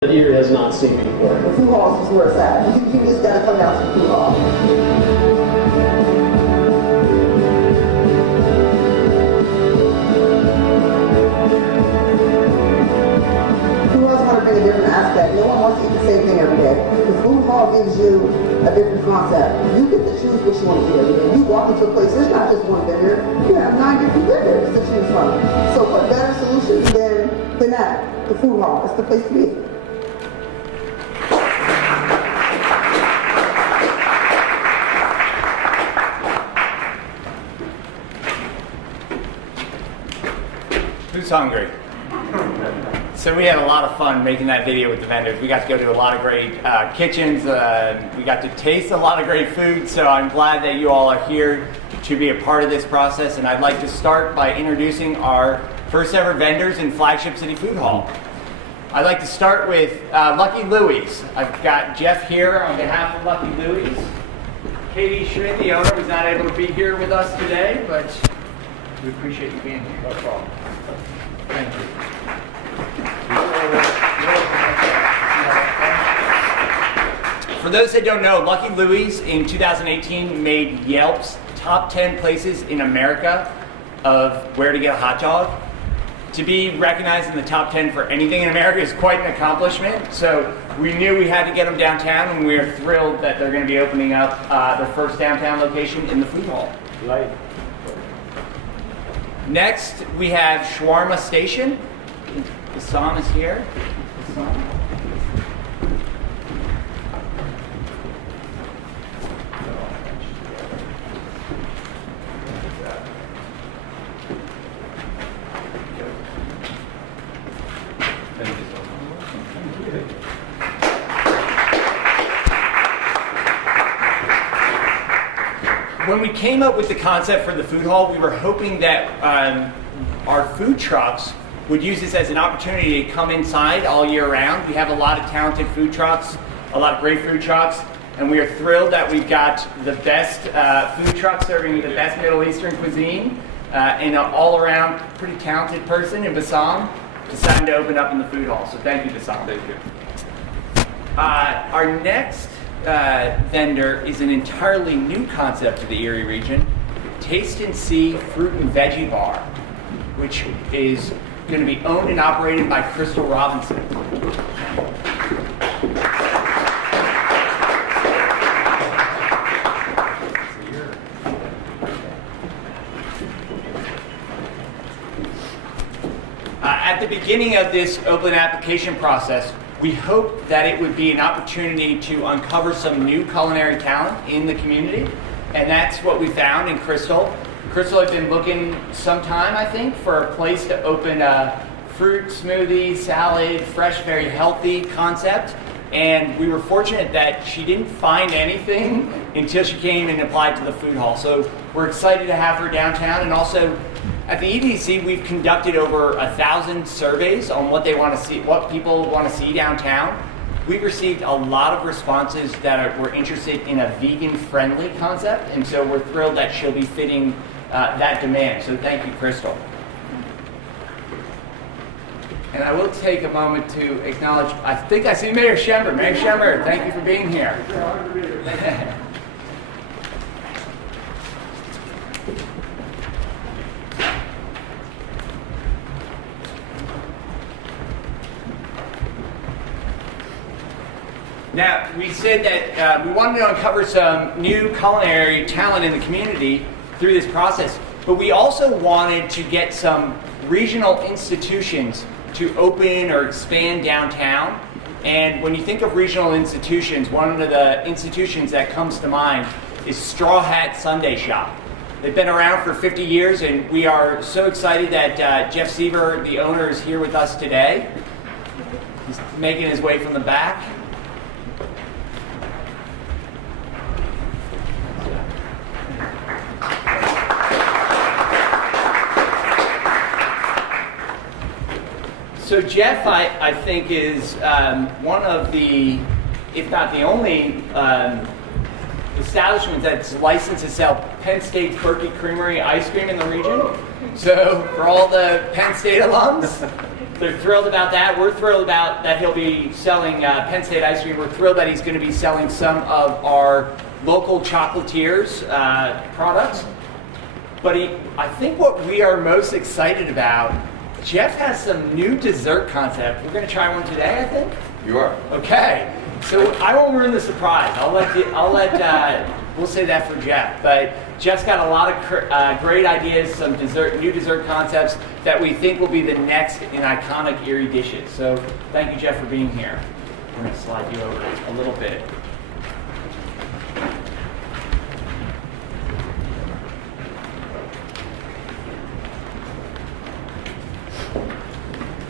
that Erie has not seen before. The food halls is where it's at. You just gotta come out to the food hall. Who else want to bring a different aspect? No one wants to eat the same thing every day. The food hall gives you a different concept. You get to choose what you want to eat every day. You walk into a place, there's not just one vendor. You have 9 different vendors to choose from. So what better solution than that? The food hall. It's the place to be. Who's hungry? So we had a lot of fun making that video with the vendors. We got to go to a lot of great kitchens. We got to taste a lot of great food. So I'm glad that you all are here to be a part of this process. And I'd like to start by introducing our first ever vendors in Flagship City Food Hall. I'd like to start with Lucky Louie's. I've got Jeff here on behalf of Lucky Louie's. Katie Schmidt, the owner, was not able to be here with us today, but we appreciate you being here. No problem. Thank you. For those that don't know, Lucky Louie's in 2018 made Yelp's top 10 places in America of where to get a hot dog. To be recognized in the top 10 for anything in America is quite an accomplishment. So we knew we had to get them downtown, and we are thrilled that they're going to be opening up their first downtown location in the food hall. Right. Next, we have Shawarma Station. Bassam is here. Bassam. When we came up with the concept for the food hall, we were hoping that our food trucks would use this as an opportunity to come inside all year round. We have a lot of talented food trucks, a lot of great food trucks, and we are thrilled that we've got the best food truck serving the best Middle Eastern cuisine, and an all-around pretty talented person in Bassam decided to open up in the food hall. So thank you, Bassam. Thank you. Our next vendor is an entirely new concept to the Erie region, Taste and See Fruit and Veggie Bar, which is going to be owned and operated by Crystal Robinson. At the beginning of this open application process, we hoped that it would be an opportunity to uncover some new culinary talent in the community, and that's what we found in Crystal. Crystal had been looking some time, I think, for a place to open a fruit smoothie, salad, fresh, very healthy concept, and we were fortunate that she didn't find anything until she came and applied to the food hall. So we're excited to have her downtown, and also at the EDC, we've conducted over 1,000 surveys on what they want to see, what people want to see downtown. We've received a lot of responses that were interested in a vegan-friendly concept, and so we're thrilled that she'll be fitting that demand. So thank you, Crystal. And I will take a moment to acknowledge, I think I see Mayor Schember. Mayor Schember, thank you for being here. Now, we said that we wanted to uncover some new culinary talent in the community through this process, but we also wanted to get some regional institutions to open or expand downtown. And when you think of regional institutions, one of the institutions that comes to mind is Straw Hat Sundae Shop. They've been around for 50 years, and we are so excited that Jeff Seaver, the owner, is here with us today. He's making his way from the back. So Jeff, I think, is one of the, if not the only, establishment that's licensed to sell Penn State Quirky Creamery ice cream in the region. So for all the Penn State alums, they're thrilled about that. We're thrilled about that he'll be selling Penn State ice cream. We're thrilled that he's going to be selling some of our local chocolatiers products. But I think what we are most excited about, Jeff has some new dessert concept. We're going to try one today, I think. You are. Okay. So I won't ruin the surprise. We'll say that for Jeff. But Jeff's got a lot of great ideas, some new dessert concepts that we think will be the next in iconic Erie dishes. So thank you, Jeff, for being here. We're going to slide you over a little bit.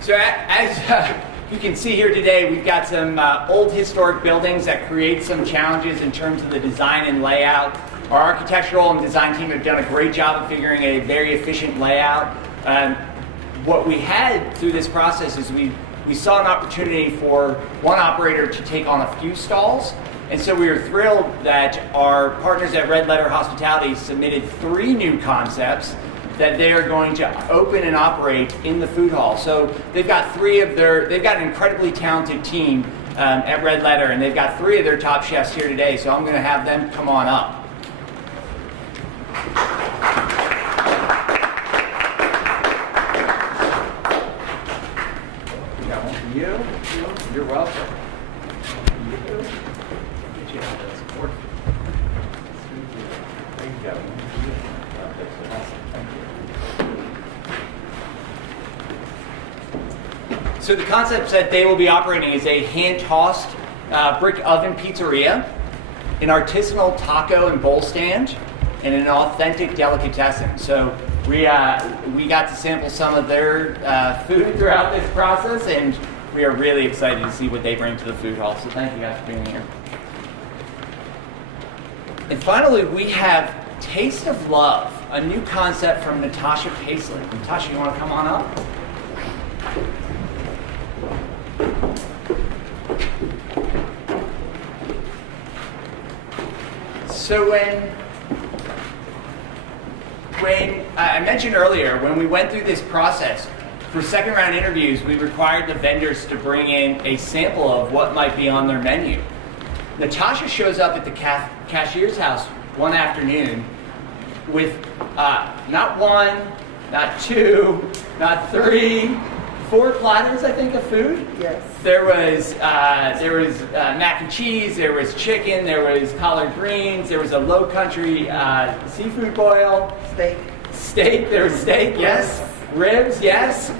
So as you can see here today, we've got some old historic buildings that create some challenges in terms of the design and layout. Our architectural and design team have done a great job of figuring a very efficient layout. What we had through this process is we saw an opportunity for one operator to take on a few stalls. And so we were thrilled that our partners at Red Letter Hospitality submitted 3 new concepts that they are going to open and operate in the food hall. So they've got they've got an incredibly talented team at Red Letter, and they've got 3 of their top chefs here today, so I'm gonna have them come on up. We got one for you. You're welcome. You. Get you out of this board. There you go. So the concepts that they will be operating is a hand-tossed brick oven pizzeria, an artisanal taco and bowl stand, and an authentic delicatessen. So we got to sample some of their food throughout this process, and we are really excited to see what they bring to the food hall. So thank you guys for being here. And finally, we have Taste of Love, a new concept from Natasha Paisley. Natasha, you want to come on up? So when I mentioned earlier, when we went through this process, for second round interviews, we required the vendors to bring in a sample of what might be on their menu. Natasha shows up at the cashier's house one afternoon with not 1, not 2, not 3, 4 platters, I think, of food. Yes. There was mac and cheese, there was chicken, there was collard greens, there was a low country seafood boil. Steak, there was steak, yes. Ribs, yes.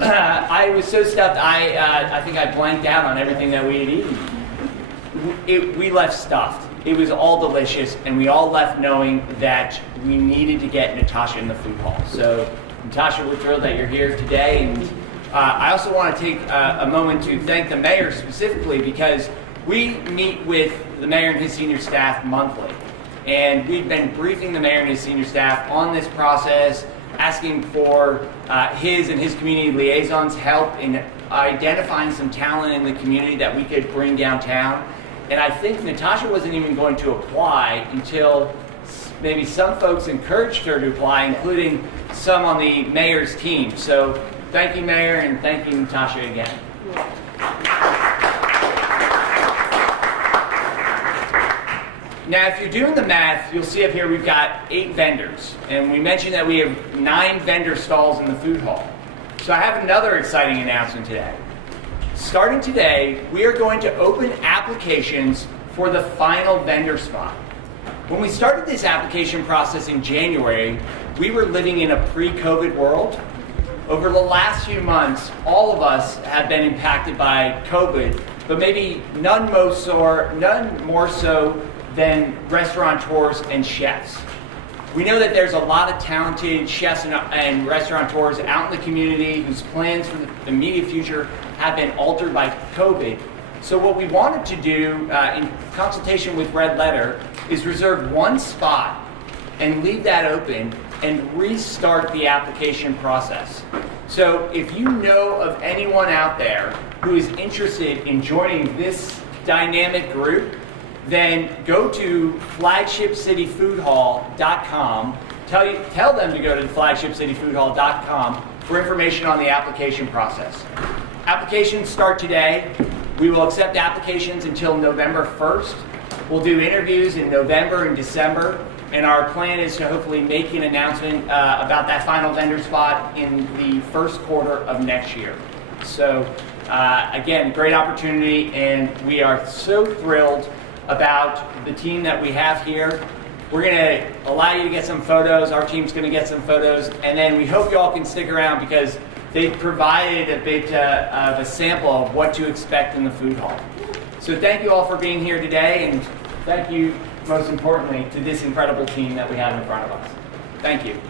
I was so stuffed, I think I blanked out on everything that we had eaten. We left stuffed. It was all delicious, and we all left knowing that we needed to get Natasha in the food hall. So, Natasha, we're thrilled that you're here today, and I also want to take a moment to thank the mayor specifically, because we meet with the mayor and his senior staff monthly. And we've been briefing the mayor and his senior staff on this process, asking for his and his community liaisons' help in identifying some talent in the community that we could bring downtown. And I think Natasha wasn't even going to apply until maybe some folks encouraged her to apply, including some on the mayor's team. So thank you, Mayor, and thank you, Natasha, again. Now, if you're doing the math, you'll see up here we've got 8 vendors. And we mentioned that we have 9 vendor stalls in the food hall. So I have another exciting announcement today. Starting today, we are going to open applications for the final vendor spot. When we started this application process in January, we were living in a pre-COVID world. Over the last few months, all of us have been impacted by COVID, but maybe none more so than restaurateurs and chefs. We know that there's a lot of talented chefs and restaurateurs out in the community whose plans for the immediate future have been altered by COVID. So what we wanted to do in consultation with Red Letter is reserve 1 spot and leave that open and restart the application process. So if you know of anyone out there who is interested in joining this dynamic group, then go to flagshipcityfoodhall.com. Tell them to go to flagshipcityfoodhall.com, for information on the application process. Applications start today. We will accept applications until November 1st. We'll do interviews in November and December, and our plan is to hopefully make an announcement about that final vendor spot in the first quarter of next year. So again, great opportunity, and we are so thrilled about the team that we have here. We're going to allow you to get some photos. Our team's going to get some photos, and then we hope you all can stick around because they've provided a bit of a sample of what to expect in the food hall. So thank you all for being here today, and thank you, most importantly, to this incredible team that we have in front of us. Thank you.